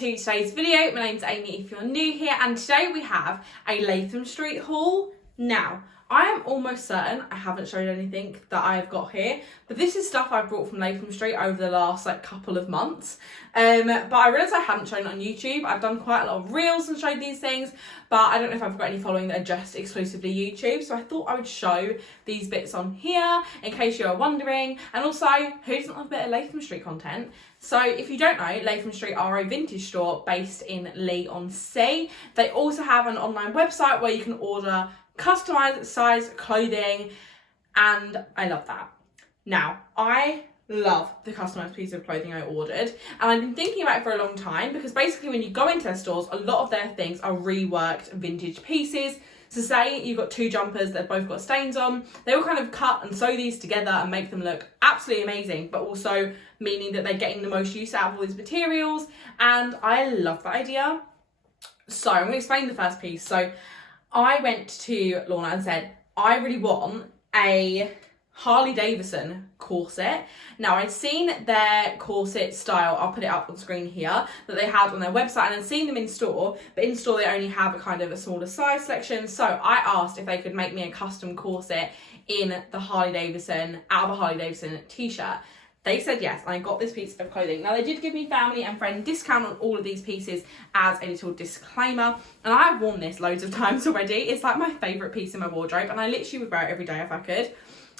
to today's video. My name's Amy if you're new here, and today we have a Latham Street haul. Now, I am almost certain I haven't showed anything that I've got here, but this is stuff I've brought from Latham Street over the last couple of months. But I realised I hadn't shown it on YouTube. I've done quite a lot of reels and showed these things, but I don't know if I've got any following that are just exclusively YouTube. So I thought I would show these bits on here in case you are wondering. And also, who doesn't love a bit of Latham Street content? So if you don't know, Latham Street are a vintage store based in Leigh-on-Sea. They also have an online website where you can order customized size clothing, and I love that. Now, I love the customized piece of clothing I ordered, and I've been thinking about it for a long time because basically when you go into their stores, a lot of their things are reworked vintage pieces. So say you've got two jumpers that have both got stains on, they will kind of cut and sew these together and make them look absolutely amazing, but also meaning that they're getting the most use out of all these materials, and I love that idea. So I'm going to explain the first piece. So I went to Lorna and said, I really want a Harley Davidson corset. Now, I'd seen their corset style, I'll put it up on screen here, that they had on their website, and I'd seen them in store, but in store they only have a kind of a smaller size selection. So I asked if they could make me a custom corset in the Harley Davidson, out of a Harley Davidson t-shirt. They said yes, and I got this piece of clothing. Now, they did give me family and friend discount on all of these pieces as a little disclaimer, and I've worn this loads of times already. It's like my favourite piece in my wardrobe, and I literally would wear it every day if I could.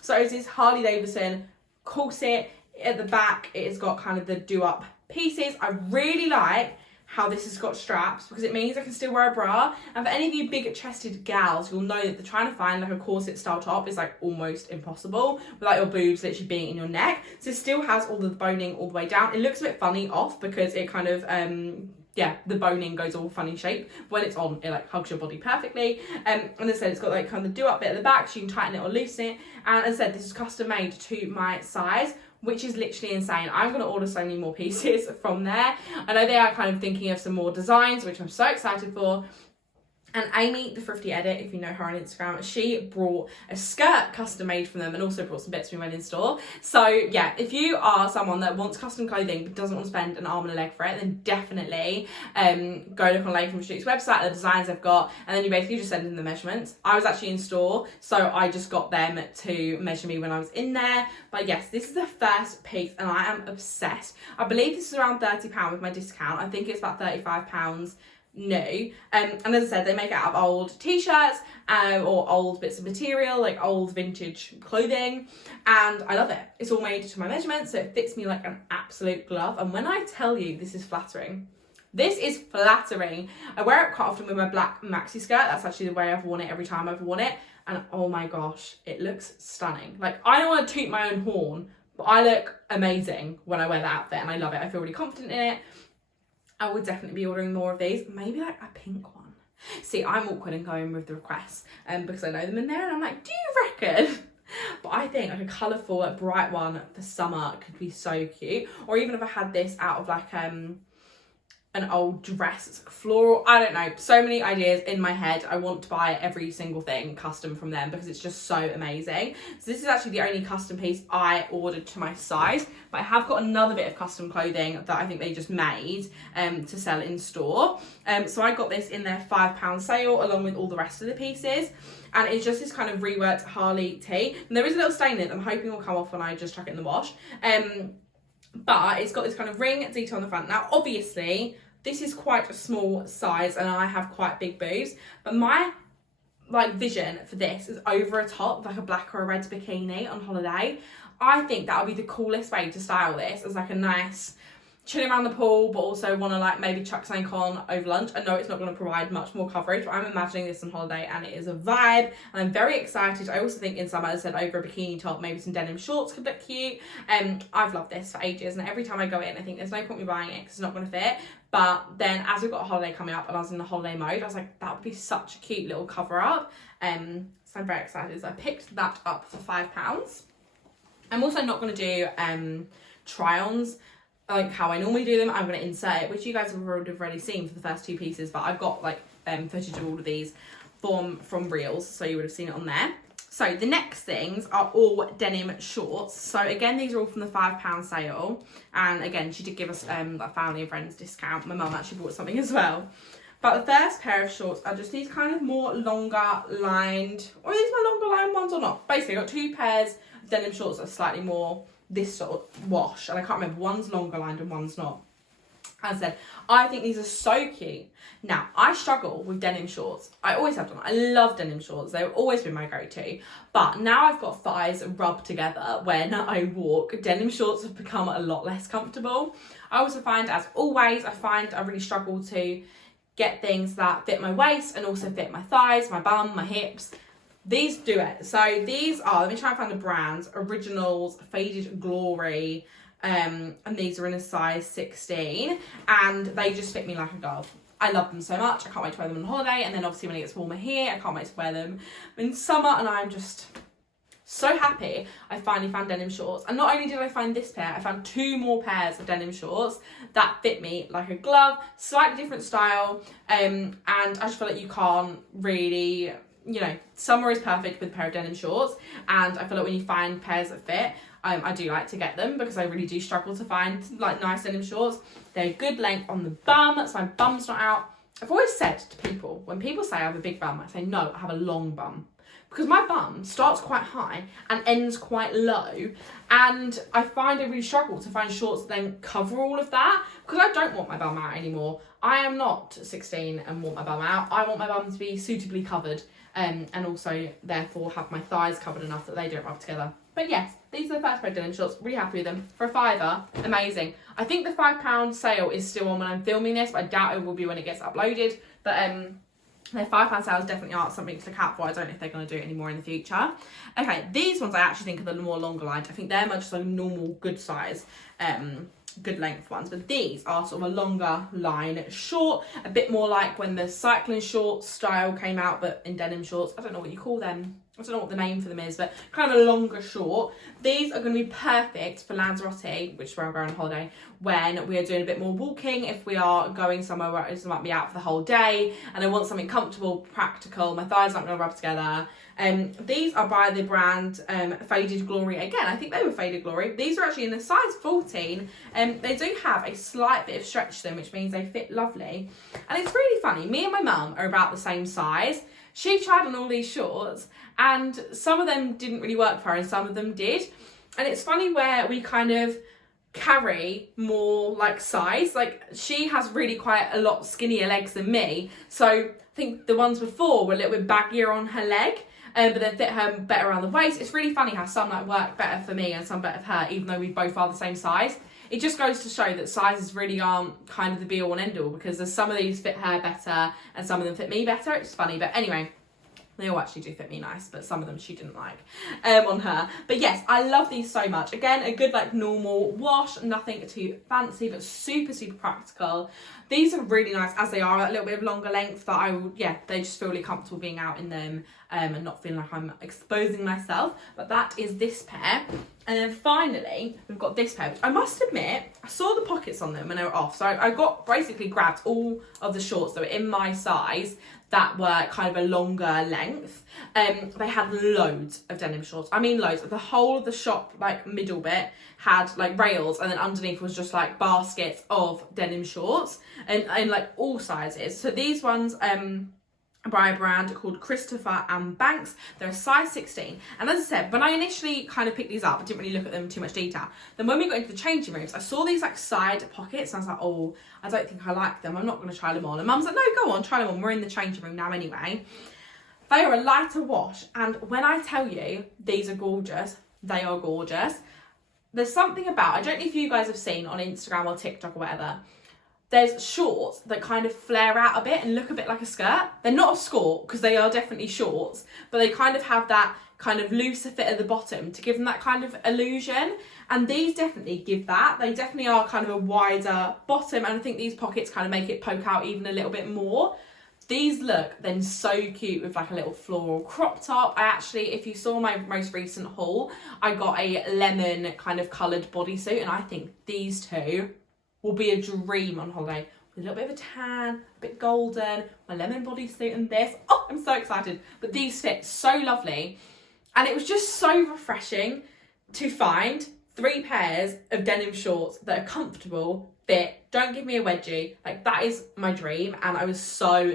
So it's this Harley Davidson corset. At the back, it has got kind of the do-up pieces. I really like how this has got straps because it means I can still wear a bra. And for any of you big chested gals, you'll know that trying to find a corset style top is almost impossible without your boobs literally being in your neck. So it still has all the boning all the way down. It looks a bit funny off because it kind of the boning goes all funny shape. When it's on, it hugs your body perfectly. And as I said, it's got kind of the do-up bit at the back, so you can tighten it or loosen it. And as I said, this is custom made to my size, which is literally insane. I'm going to order so many more pieces from there. I know they are kind of thinking of some more designs, which I'm so excited for. And Amy, the Thrifty Edit, if you know her on Instagram, she brought a skirt custom made from them and also brought some bits we went in store. So yeah, if you are someone that wants custom clothing but doesn't want to spend an arm and a leg for it, then definitely go look on Latham Street's website, the designs they've got, and then you basically just send in the measurements. I was actually in store, so I just got them to measure me when I was in there. But yes, this is the first piece and I am obsessed. I believe this is around £30 with my discount. I think it's about £35 new. And as I said, they make it out of old t-shirts or old bits of material, old vintage clothing, and I love it. It's all made to my measurements, so it fits me like an absolute glove. And when I tell you this is flattering, this is flattering. I wear it quite often with my black maxi skirt. That's actually the way I've worn it every time I've worn it, and oh my gosh, it looks stunning. I don't want to toot my own horn, but I look amazing when I wear that outfit, and I love it. I feel really confident in it. I would definitely be ordering more of these. Maybe a pink one. See, I'm awkward in going with the requests because I know them in there, and I'm like, do you reckon? But I think a colourful, bright one for summer could be so cute. Or even if I had this out of an old dress, it's floral, I don't know, so many ideas in my head. I want to buy every single thing custom from them because it's just so amazing. So this is actually the only custom piece I ordered to my size, but I have got another bit of custom clothing that I think they just made to sell in store. So I got this in their £5 sale along with all the rest of the pieces, and it's just this kind of reworked Harley tee, and there is a little stain in it that I'm hoping will come off when I just chuck it in the wash. But it's got this kind of ring detail on the front. Now obviously this is quite a small size and I have quite big boobs, but my vision for this is over a top with a black or a red bikini on holiday. I think that would be the coolest way to style this as a nice chilling around the pool, but also want to maybe chuck something on over lunch. I know it's not going to provide much more coverage, but I'm imagining this on holiday and it is a vibe, and I'm very excited. I also think in summer, as I said, over a bikini top, maybe some denim shorts could look cute. I've loved this for ages, and every time I go in, I think there's no point me buying it because it's not going to fit. But then as we've got a holiday coming up and I was in the holiday mode, I was like, that would be such a cute little cover up. So I'm very excited. So I picked that up for £5. I'm also not going to do try-ons how I normally do them. I'm going to insert it, which you guys have already seen for the first two pieces, but I've got footage of all of these from reels, so you would have seen it on there. So the next things are all denim shorts. So again, these are all from the £5 sale. And again, she did give us a family and friends discount. My mum actually bought something as well. But the first pair of shorts are just these kind of more longer lined, or are these my longer lined ones or not? Basically, I've got 2 pairs of denim shorts that are slightly more this sort of wash. And I can't remember, one's longer lined and one's not. As I said, I think these are so cute. Now, I struggle with denim shorts. I always have done. I love denim shorts. They've always been my go-to. But now I've got thighs rubbed together when I walk, denim shorts have become a lot less comfortable. I also find, as always, I really struggle to get things that fit my waist and also fit my thighs, my bum, my hips. These do it. So these are, let me try and find the brands, Originals, Faded Glory, and these are in a size 16, and they just fit me like a glove. I love them so much. I can't wait to wear them on holiday, and then obviously when it gets warmer here, I can't wait to wear them in summer, and I'm just so happy I finally found denim shorts. And not only did I find this pair, I found 2 more pairs of denim shorts that fit me like a glove, slightly different style, and I just feel like you can't really, you know, summer is perfect with a pair of denim shorts, and I feel like when you find pairs that fit, I do like to get them because I really do struggle to find like nice denim shorts. They're good length on the bum, so my bum's not out. I've always said to people, when people say I have a big bum, I say no, I have a long bum. Because my bum starts quite high and ends quite low, and I find I really struggle to find shorts that then cover all of that, because I don't want my bum out anymore. I am not 16 and want my bum out. I want my bum to be suitably covered, and also therefore have my thighs covered enough that they don't rub together. But yes, these are the first pair of denim shorts. Really happy with them. For a £5, amazing. I think the £5 sale is still on when I'm filming this, but I doubt it will be when it gets uploaded. But their £5 sales definitely are something to look out for. I don't know if they're going to do it anymore in the future. Okay, these ones I actually think are the more longer lined. I think they're much like normal, good size, good length ones. But these are sort of a longer line short, a bit more like when the cycling shorts style came out, but in denim shorts. I don't know what you call them. I don't know what the name for them is, but kind of a longer short. These are going to be perfect for Lanzarote, which is where I'm going on holiday, when we are doing a bit more walking, if we are going somewhere where I might be out for the whole day, and I want something comfortable, practical, my thighs aren't going to rub together. These are by the brand Faded Glory. Again, I think they were Faded Glory. These are actually in a size 14. They do have a slight bit of stretch to them, which means they fit lovely. And it's really funny. Me and my mum are about the same size. She tried on all these shorts, and some of them didn't really work for her and some of them did. And it's funny where we kind of carry more like size. Like, she has really quite a lot skinnier legs than me. So I think the ones before were a little bit baggier on her leg, but then fit her better around the waist. It's really funny how some like work better for me and some better for her, even though we both are the same size. It just goes to show that sizes really aren't kind of the be all and end all, because there's some of these fit her better and some of them fit me better. It's funny, but anyway, they all actually do fit me nice, but some of them she didn't like on her. But yes, I love these so much. Again, a good like normal wash, nothing too fancy, but super, super practical. These are really nice as they are, a little bit of longer length, that they just feel really comfortable being out in them and not feeling like I'm exposing myself. But that is this pair. And then finally, we've got this pair, which I must admit, I saw the pockets on them when they were off. So I basically grabbed all of the shorts that were in my size that were kind of a longer length. They had loads of denim shorts. I mean loads. The whole of the shop, like middle bit, had like rails, and then underneath was just like baskets of denim shorts, and like all sizes. So these ones by a brand called Christopher and Banks. They're a size 16. And as I said, when I initially kind of picked these up, I didn't really look at them in too much detail. Then when we got into the changing rooms, I saw these like side pockets, and I was like, oh, I don't think I like them. I'm not going to try them on. And Mum's like, no, go on, try them on. We're in the changing room now anyway. They are a lighter wash. And when I tell you these are gorgeous, they are gorgeous. There's something about, I don't know if you guys have seen on Instagram or TikTok or whatever, there's shorts that kind of flare out a bit and look a bit like a skirt. They're not a skirt because they are definitely shorts, but they kind of have that kind of looser fit at the bottom to give them that kind of illusion. And these definitely give that. They definitely are kind of a wider bottom, and I think these pockets kind of make it poke out even a little bit more. These look then so cute with like a little floral crop top. I actually, if you saw my most recent haul, I got a lemon kind of coloured bodysuit, and I think these two will be a dream on holiday. With a little bit of a tan, a bit golden, my lemon bodysuit and this. Oh, I'm so excited. But these fit so lovely. And it was just so refreshing to find 3 pairs of denim shorts that are comfortable, fit, don't give me a wedgie. Like, that is my dream, and I was so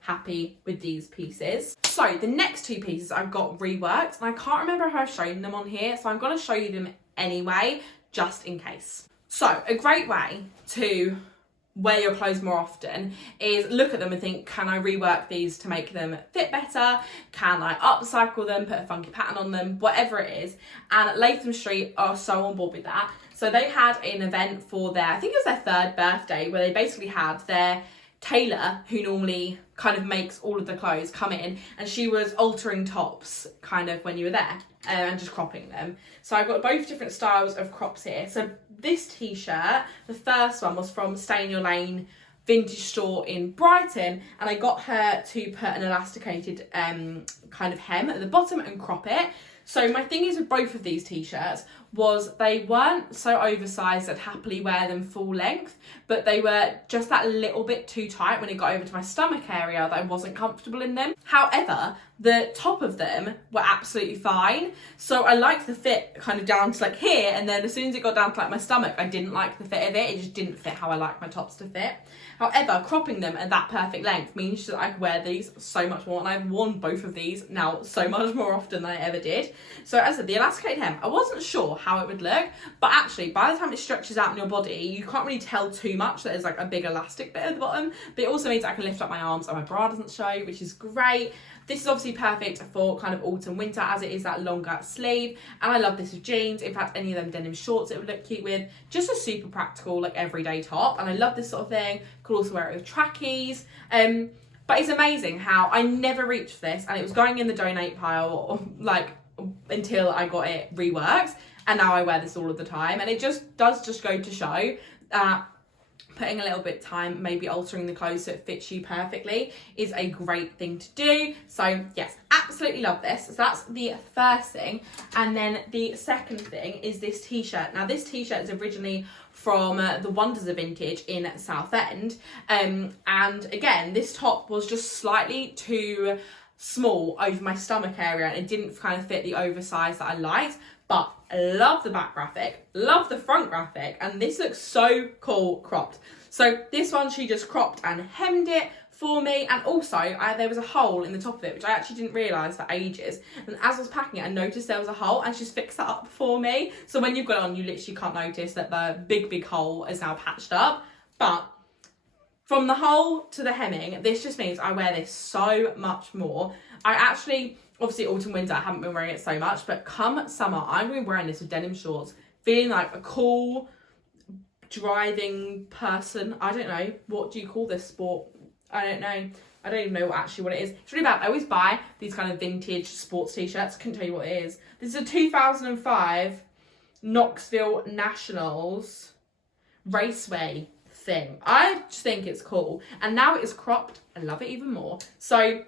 happy with these pieces. So the next 2 pieces I've got reworked, and I can't remember if I've shown them on here, so I'm going to show you them anyway, just in case. So a great way to wear your clothes more often is look at them and think, can I rework these to make them fit better? Can I upcycle them, put a funky pattern on them, whatever it is? And Latham Street are so on board with that. So they had an event for their, I think it was their 3rd birthday, where they basically had their tailor, who normally kind of makes all of the clothes, come in, and she was altering tops kind of when you were there and just cropping them. So I've got both different styles of crops here. So this t-shirt, the first one was from Stay in Your Lane vintage store in Brighton, and I got her to put an elasticated kind of hem at the bottom and crop it. So my thing is with both of these t-shirts was they weren't so oversized I'd happily wear them full length, but they were just that little bit too tight when it got over to my stomach area that I wasn't comfortable in them. However, the top of them were absolutely fine. So I liked the fit kind of down to like here, and then as soon as it got down to like my stomach, I didn't like the fit of it. It just didn't fit how I like my tops to fit. However, cropping them at that perfect length means that I can wear these so much more, and I've worn both of these now so much more often than I ever did. So as I said, the elasticated hem, I wasn't sure how it would look, but actually by the time it stretches out in your body, you can't really tell too much that there's like a big elastic bit at the bottom, but it also means I can lift up my arms and my bra doesn't show, which is great. This is obviously perfect for kind of autumn winter, as it is that longer sleeve, and I love this with jeans. In fact, any of them denim shorts it would look cute with. Just a super practical, like, everyday top, and I love this sort of thing. Could also wear it with trackies. But it's amazing how I never reached for this, and it was going in the donate pile like until I got it reworked, and now I wear this all of the time. And it does go to show that putting a little bit of time, maybe altering the clothes so it fits you perfectly, is a great thing to do. So yes, absolutely love this. So that's the first thing. And then the second thing is this t-shirt. Now this t-shirt is originally from the Wonders of Vintage in Southend. And again, this top was just slightly too small over my stomach area, and it didn't kind of fit the oversize that I liked. But I love the back graphic, love the front graphic, and this looks so cool cropped. So this one, she just cropped and hemmed it for me, and also there was a hole in the top of it, which I actually didn't realise for ages. And as I was packing it, I noticed there was a hole, and she's fixed that up for me. So when you've got it on, you literally can't notice that the big hole is now patched up. But from the hole to the hemming, this just means I wear this so much more. I actually, obviously autumn winter, I haven't been wearing it so much, but come summer, I'm going to be wearing this with denim shorts, feeling like a cool driving person. I don't know, what do you call this sport? I don't know. I don't even know what it is. It's really bad. I always buy these kind of vintage sports t-shirts. Couldn't tell you what it is. This is a 2005 Knoxville Nationals Raceway thing. I just think it's cool, and now it is cropped. I love it even more. So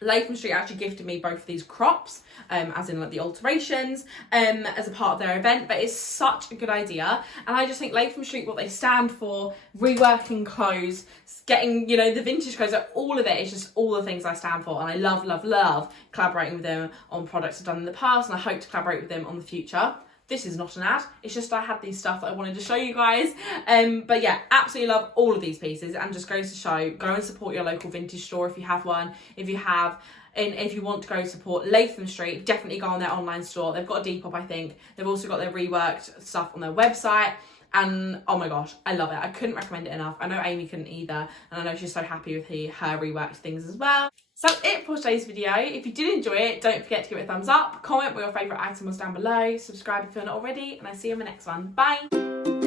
Latham Street actually gifted me both of these crops, as in like the alterations, as a part of their event, but it's such a good idea. And I just think Latham Street, what they stand for, reworking clothes, getting, you know, the vintage clothes, like, all of it is just all the things I stand for. And I love collaborating with them on products I've done in the past, and I hope to collaborate with them on the future. This is not an ad, it's just I had these stuff that I wanted to show you guys. But yeah, absolutely love all of these pieces, and just goes to show, go and support your local vintage store if you have one. If you have, and if you want to go support Latham Street, definitely go on their online store. They've got a Depop, I think. They've also got their reworked stuff on their website. And oh my gosh, I love it. I couldn't recommend it enough. I know Amy couldn't either, and I know she's so happy with her reworked things as well. So that's it for today's video. If you did enjoy it, don't forget to give it a thumbs up, comment what your favourite item was down below, subscribe if you're not already, and I'll see you in the next one. Bye!